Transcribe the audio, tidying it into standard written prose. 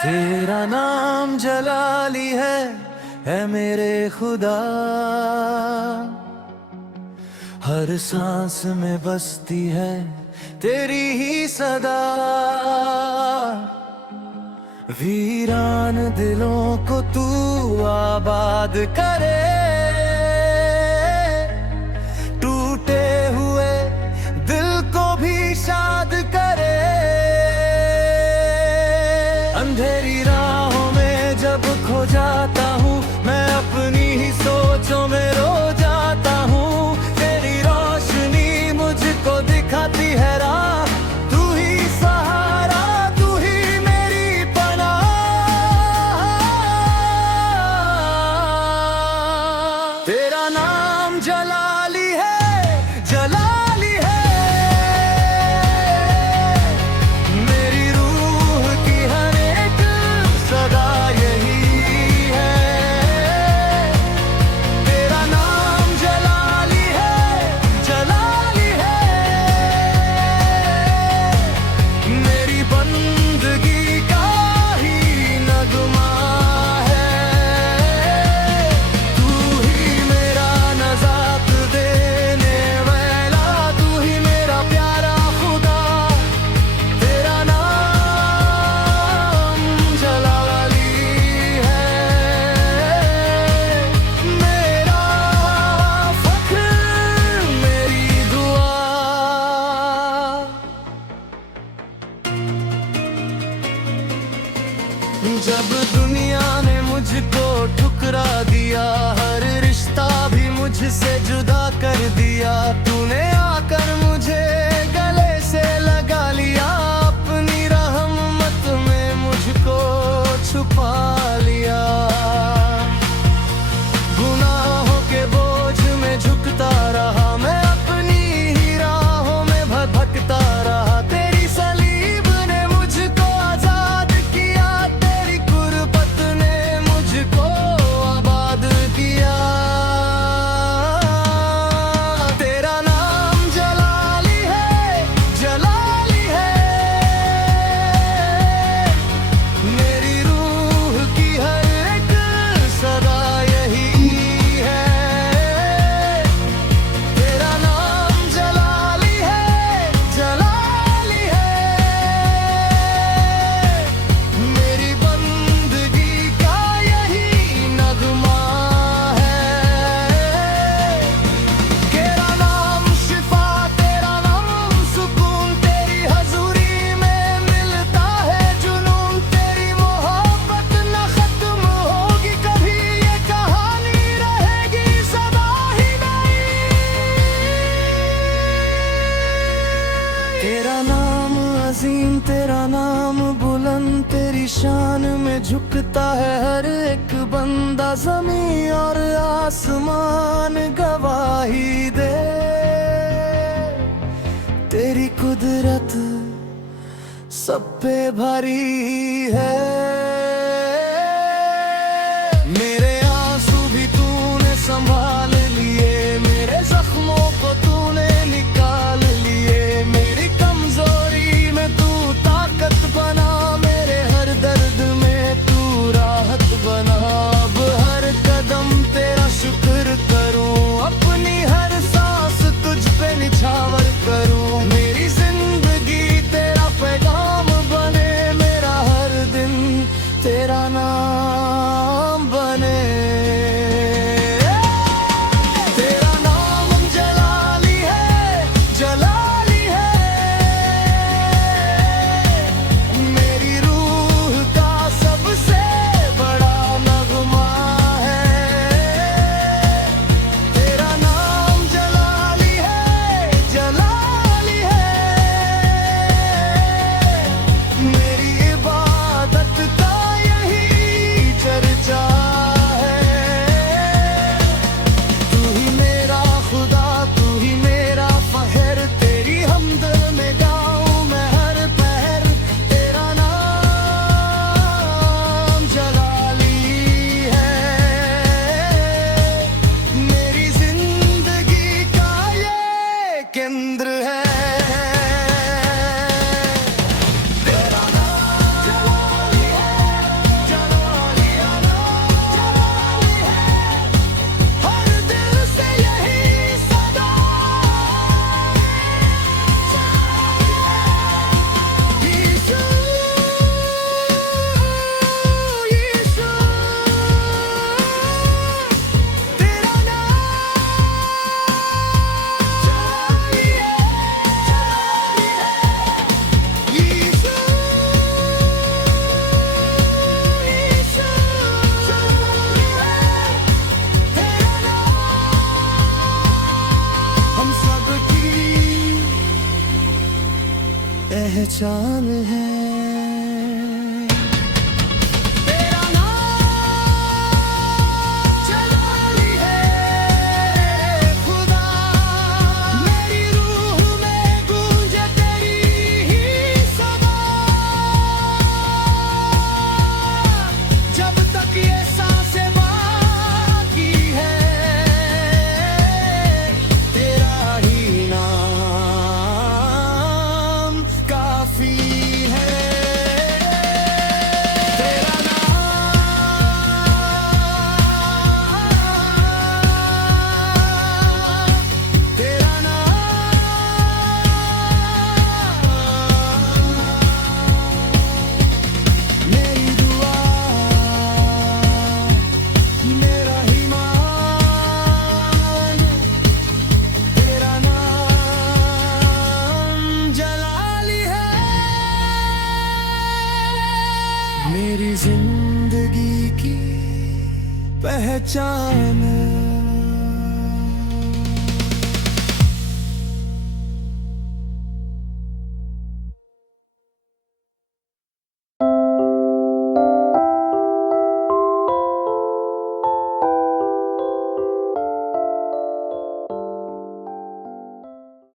तेरा नाम जलाली है मेरे खुदा। हर सांस में बसती है तेरी ही सदा। वीरान दिलों को तू आबाद करे, टूटे हुए दिल को भी शाद करे। अंधेरी राहों में जब खो जाता हूँ, मैं अपनी ही सोचों में रो जाता हूँ। तेरी रोशनी मुझको दिखाती है राह, तू ही सहारा, तू ही मेरी पनाह। तेरा नाम जलाली है, जलाली है। जब दुनिया ने मुझको ठुकरा दिया, हर रिश्ता भी मुझसे जुदा कर दिया, तूने आकर मुझे गले से लगा लिया। अपनी रहमत में मुझको छुपा लिया। गुनाहों के बोझ में झुकता रहा मैं, अपनी ही राहों में भटकता रहा। तेरी सलीब ने मुझको आजाद किया, तेरी कुर्बत ने मुझको आबाद किया। तेरा नाम जलाली है, जलाली है। मेरी रूह की हर एक सदा यही है। तेरा नाम जलाली है, जलाली है। मेरी बंदगी का यही नगमा है। तेरा नाम शिफा, तेरा नाम सुकून, तेरी हजूरी में मिलता है जुनून। तेरी मोहब्बत न खत्म होगी कभी, ये कहानी रहेगी सदा ही नई। तेरा नाम अजीम, तेरा नाम बुलंद, तेरी शान में झुकता है हर एक बंदा। ज़मीं और आसमान गवाही दे, तेरी कुदरत सब पे भारी है। मेरे आंसू भी तूने संभाल लिए, मेरे जख्मों को तूने निकाल लिए। मेरी कमजोरी में तू ताकत बना, मेरे हर दर्द में तू राहत बना। अब हर कदम तेरा शुक्र करूं, अपनी हर सांस तुझ पे निछावर करूं। मेरी जिंदगी तेरा पैगाम बने, मेरा हर दिन पहचान है। तेरा नाम जलाली है खुदा, मेरी रूह में गूंजे तेरी ही सदा। जब तक ये सांसें बाकी है, तेरा ही नाम काफी है। तेरा नाम, तेरा नाम, मेरी दुआ, मेरा ही मान, तेरा नाम जलाली है। मेरी जिंदगी की पहचान